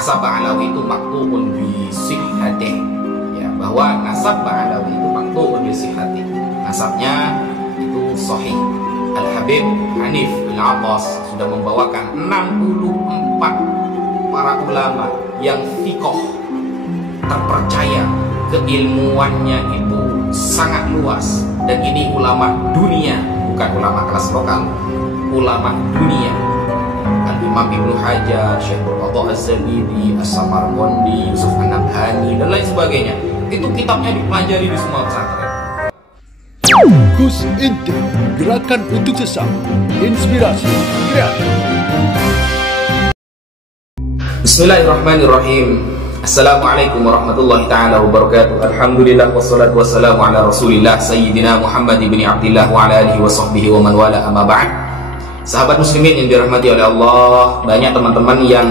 nasab Ba'alawi itu maktubun bi sihhatih, ya, bahwa nasab Ba'alawi itu maktubun bi sihhatih, nasabnya itu sahih. Al-Habib Hanif Al-Abbas sudah membawakan 64 para ulama yang fiqh terpercaya, keilmuannya itu sangat luas, dan ini ulama dunia, bukan ulama kelas lokal, ulama dunia. Al-Imam Ibnu Hajar, Syekh Murtada Az-Zabidi, As-Samarqandi, Yusuf An-Nabhani, dan lain sebagainya. Itu kitabnya dipelajari di semua pesantren. Gus Inti, gerakan untuk sesama, inspirasi kreatif. Bismillahirrahmanirrahim. Assalamualaikum warahmatullahi ta'ala wabarakatuh. Alhamdulillah wassalatu wassalamu ala rasulillah Sayyidina Muhammad ibn Abdillah wa ala alihi wa sahbihi wa man wala amma ba'd. Sahabat muslimin yang dirahmati oleh Allah, banyak teman-teman yang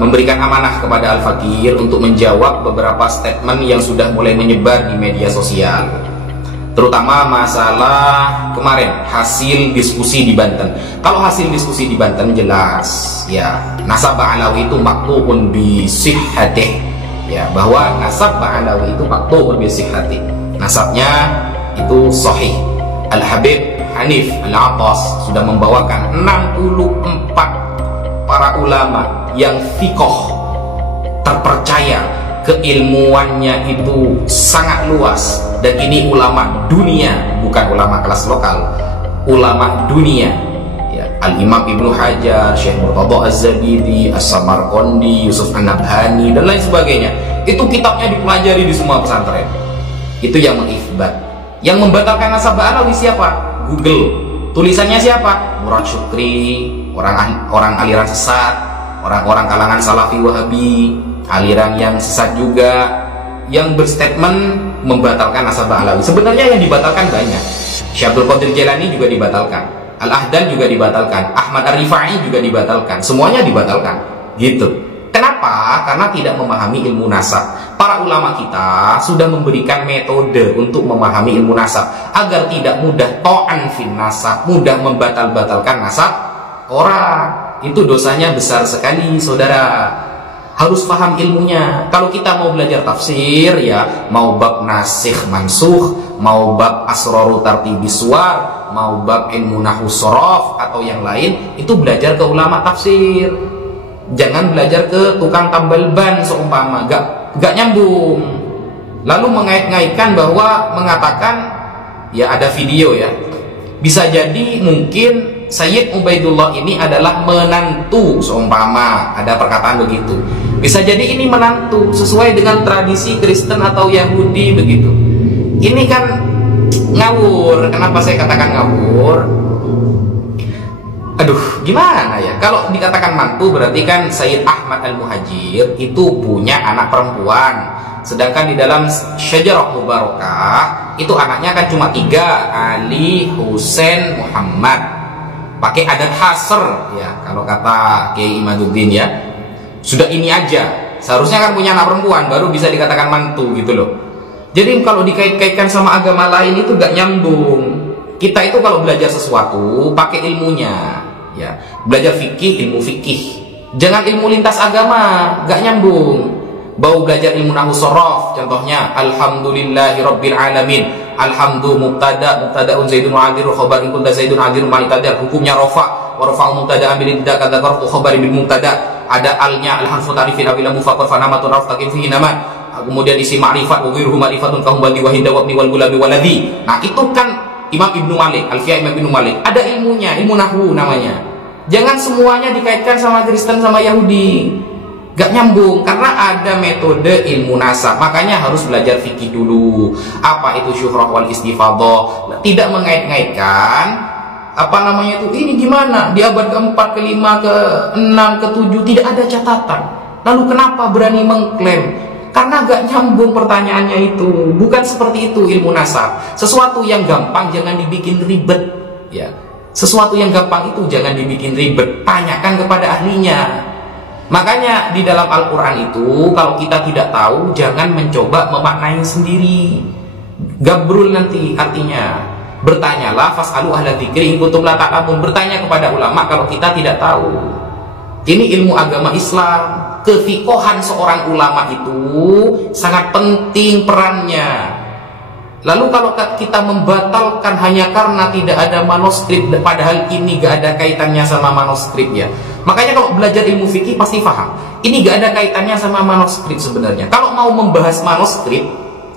memberikan amanah kepada Al-Fakir untuk menjawab beberapa statement yang sudah mulai menyebar di media sosial, terutama masalah kemarin hasil diskusi di Banten. Kalau hasil diskusi di Banten jelas, ya, nasab Ba'alawi itu maktubun bi sihhatih, ya, bahwa nasab Ba'alawi itu maktubun bi sihhatih, nasabnya itu sahih. Al-Habib Hanif Al-Abbas sudah membawakan 64 para ulama yang fiqh terpercaya, keilmuannya itu sangat luas, dan ini ulama dunia, bukan ulama kelas lokal, ulama dunia, ya. Al-Imam Ibnu Hajar, Syekh Murtada Az-Zabidi, As-Samarqandi, Yusuf An-Nabhani, dan lain sebagainya. Itu kitabnya dipelajari di semua pesantren. Itu yang mengithbat. Yang membatalkan nasab Ba'alawi siapa? Google. Tulisannya siapa? Murad Syukri, orang aliran sesat, orang-orang kalangan Salafi Wahabi, aliran yang sesat juga, yang berstatement membatalkan nasab Ba'alawi. Sebenarnya yang dibatalkan banyak. Syekh Abdul Qadir Jailani juga dibatalkan, Al-Ahdan juga dibatalkan, Ahmad Ar-Rifai juga dibatalkan, semuanya dibatalkan. Gitu. Kenapa? Karena tidak memahami ilmu nasab. Para ulama kita sudah memberikan metode untuk memahami ilmu nasab agar tidak mudah to'an fin nasab, mudah membatalkan nasab orang. Itu dosanya besar sekali, saudara. Harus paham ilmunya. Kalau kita mau belajar tafsir, ya, mau bab nasikh mansukh, mau bab asrarut tartibis suwar, mau bab ilmu nahwu shorof atau yang lain, itu belajar ke ulama tafsir. Jangan belajar ke tukang tambal ban seumpama, gak nyambung. Lalu mengait-ngaitkan bahwa mengatakan, ya, ada video, ya, bisa jadi mungkin Sayyid Ubaidullah ini adalah menantu seumpama, ada perkataan begitu. Bisa jadi ini menantu sesuai dengan tradisi Kristen atau Yahudi begitu. Ini kan ngawur. Kenapa saya katakan ngawur? Aduh, gimana ya? Kalau dikatakan mantu berarti kan Sayyid Ahmad Al-Muhajir itu punya anak perempuan. Sedangkan di dalam Syajarah Mubarakah itu anaknya kan cuma 3, Ali, Husain, Muhammad. Pakai adat hasr, ya, kalau kata Kiai Imaduddin, ya. Sudah ini aja. Seharusnya kan punya anak perempuan baru bisa dikatakan mantu gitu loh. Jadi kalau dikait-kaitkan sama agama lain itu gak nyambung. Kita itu kalau belajar sesuatu pakai ilmunya, ya. Belajar fikih, ilmu fikih. Jangan ilmu lintas agama, gak nyambung. Bau belajar ilmu nahwu shorof, contohnya alhamdulillahi rabbil alamin. Alhamdu mubtada'un zaidun wa adirul khabar in kunta zaidun adirul ma'itadah. Hukumnya rofa, wa rafa'u mubtada'an bil tidak kata qartu khabari bil mubtada'. Ada alnya al-harfu ta'rifin awil mufaqar fa namatun raf takim fihi nama. Kemudian isi ma'rifat wa ghairuhu ma'rifatun kahum bagi wa hinda wa ibni wal gulabi waladhi. Nah, itu kan Imam Ibnu Malik, Alfiyah Imam Ibnu Malik. Ada ilmunya, ilmu nahwu namanya. Jangan semuanya dikaitkan sama Kristen sama Yahudi. Gak nyambung, karena ada metode ilmu nasab. Makanya harus belajar fikih dulu. Apa itu syuhrah wal istifadah? Tidak mengait-ngaitkan apa namanya itu, ini gimana di abad ke-4, ke-5, ke-6, ke-7 tidak ada catatan. Lalu kenapa berani mengklaim? Karena gak nyambung pertanyaannya itu. Bukan seperti itu ilmu nasab. Sesuatu yang gampang jangan dibikin ribet, ya. Sesuatu yang gampang itu jangan dibikin ribet. Tanyakan kepada ahlinya. Makanya di dalam Al-Quran itu kalau kita tidak tahu jangan mencoba memaknai sendiri. Gabrul nanti artinya. Bertanyalah fas'alu ahla dzikri in kuntum la ta'lamun. Bertanya kepada ulama kalau kita tidak tahu. Ini ilmu agama Islam. Kefiqohan seorang ulama itu sangat penting perannya. Lalu kalau kita membatalkan hanya karena tidak ada manuskrip, padahal ini gak ada kaitannya sama manuskrip ya. Makanya kalau belajar ilmu fikih pasti paham, ini gak ada kaitannya sama manuskrip sebenarnya. Kalau mau membahas manuskrip,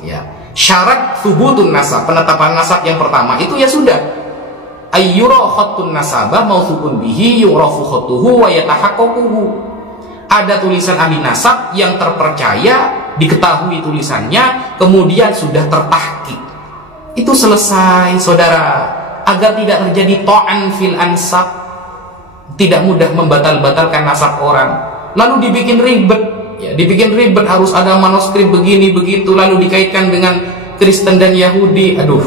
ya syarat thubutun nasab, penetapan nasab yang pertama itu ya sudah ayyura khattun nasabah mauthubun bihi yurafu khattuhu wa yatahaqqaquhu. Ada tulisan ahli nasab yang terpercaya, diketahui tulisannya, kemudian sudah tertahqiq. Itu selesai, saudara. Agar tidak terjadi ta'an fil ansab, tidak mudah membatal-batalkan nasab orang. Lalu dibikin ribet, ya, dibikin ribet, harus ada manuskrip begini begitu, lalu dikaitkan dengan Kristen dan Yahudi. Aduh,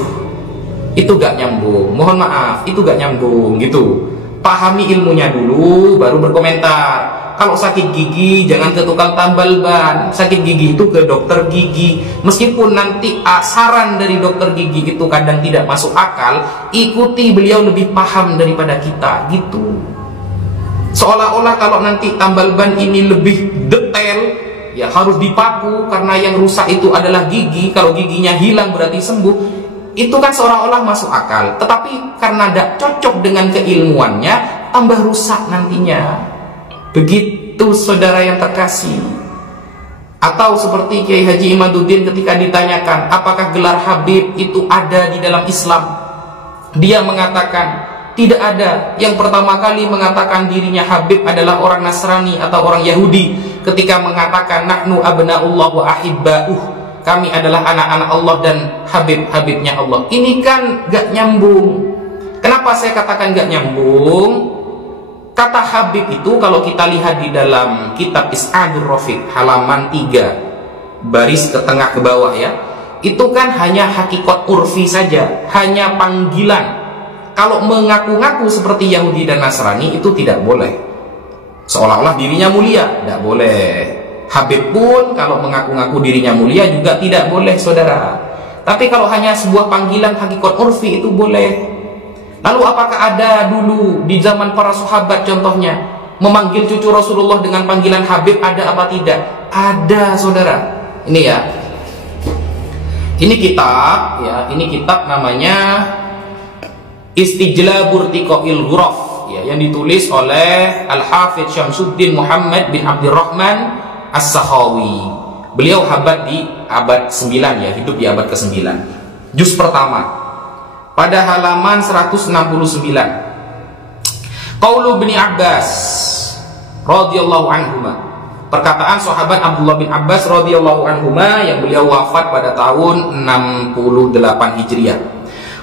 itu gak nyambung. Mohon maaf, itu gak nyambung gitu. Pahami ilmunya dulu, baru berkomentar. Kalau sakit gigi jangan ke tukang tambal ban. Sakit gigi itu ke dokter gigi. Meskipun nanti saran dari dokter gigi itu kadang tidak masuk akal, ikuti, beliau lebih paham daripada kita gitu. Seolah-olah kalau nanti tambal ban ini lebih detail, ya harus dipaku karena yang rusak itu adalah gigi. Kalau giginya hilang berarti sembuh. Itu kan seolah-olah masuk akal. Tetapi karena tidak cocok dengan keilmuannya, tambah rusak nantinya. Begitu saudara yang terkasih. Atau seperti Kiai Haji Imaduddin ketika ditanyakan apakah gelar Habib itu ada di dalam Islam, dia mengatakan tidak ada. Yang pertama kali mengatakan dirinya Habib adalah orang Nasrani atau orang Yahudi ketika mengatakan nahnu abna'ullah wa ahibba'uh, kami adalah anak-anak Allah dan Habib-Habibnya Allah. Ini kan gak nyambung. Kenapa saya katakan gak nyambung? Kata Habib itu kalau kita lihat di dalam kitab Is'adur Rafiq halaman 3 baris ke tengah ke bawah ya, itu kan hanya hakikat urfi saja, hanya panggilan. Kalau mengaku-ngaku seperti Yahudi dan Nasrani itu tidak boleh, seolah-olah dirinya mulia, tidak boleh. Habib pun kalau mengaku-ngaku dirinya mulia juga tidak boleh, saudara. Tapi kalau hanya sebuah panggilan hakikat urfi itu boleh. Lalu apakah ada dulu di zaman para sahabat contohnya memanggil cucu Rasulullah dengan panggilan Habib, ada apa tidak? Ada, saudara. Ini ya. Ini kitab ya, ini kitab namanya Istijlabur Tiqail Ghuraf ya, yang ditulis oleh Al-Hafidz Syamsuddin Muhammad bin Abdurrahman As-Sakhawi. Beliau di abad 9 ya, hidup di abad ke-9. Juz pertama. Pada halaman 169. Qaulu bin Abbas radhiyallahu anhuma. Perkataan sahabat Abdullah bin Abbas radhiyallahu anhuma yang beliau wafat pada tahun 68 Hijriah.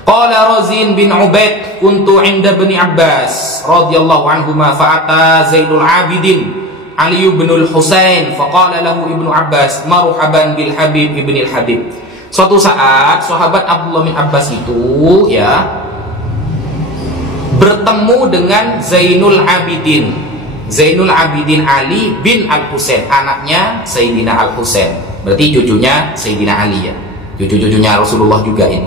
Qala Razin bin Ubaid kuntu 'inda bin Abbas radhiyallahu anhuma fa'ata Zainul Abidin Ali bin Al-Husain faqala lahu Ibnu Abbas marhaban bil Habib ibnil Habib. Suatu saat sahabat Abdullah bin Abbas itu ya bertemu dengan Zainul Abidin. Zainul Abidin Ali bin Al-Husain, anaknya Sayyidina Al-Husain. Berarti cucunya Sayyidina Ali ya. Cucu-cucunya Rasulullah juga ini.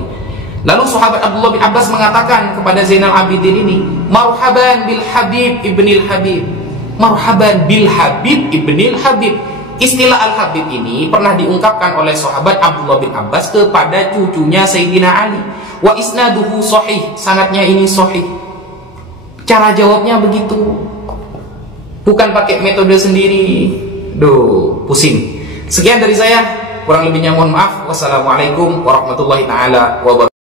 Lalu sahabat Abdullah bin Abbas mengatakan kepada Zainul Abidin ini, marhaban bil Habib ibnil Habib. Marhaban bil Habib ibnil Habib. Istilah Al-Habib ini pernah diungkapkan oleh sahabat Abdullah bin Abbas kepada cucunya Sayyidina Ali. Wa isnaduhu sahih, sanadnya ini sahih. Cara jawabnya begitu, bukan pakai metode sendiri. Duh, pusing. Sekian dari saya, kurang lebihnya mohon maaf. Wassalamualaikum warahmatullahi taala wabarakatuh.